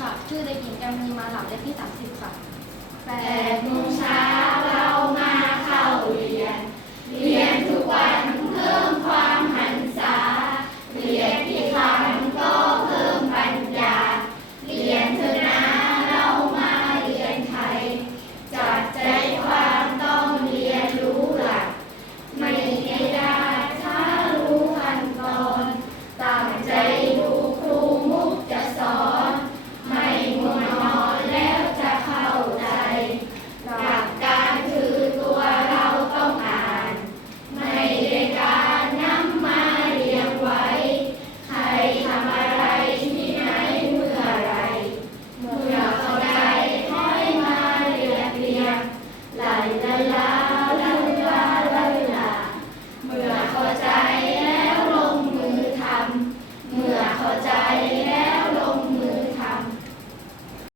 ค่ะ ชื่อเด็กหญิงกอมณีมาหลับเลขที่ 30 ค่ะ แปด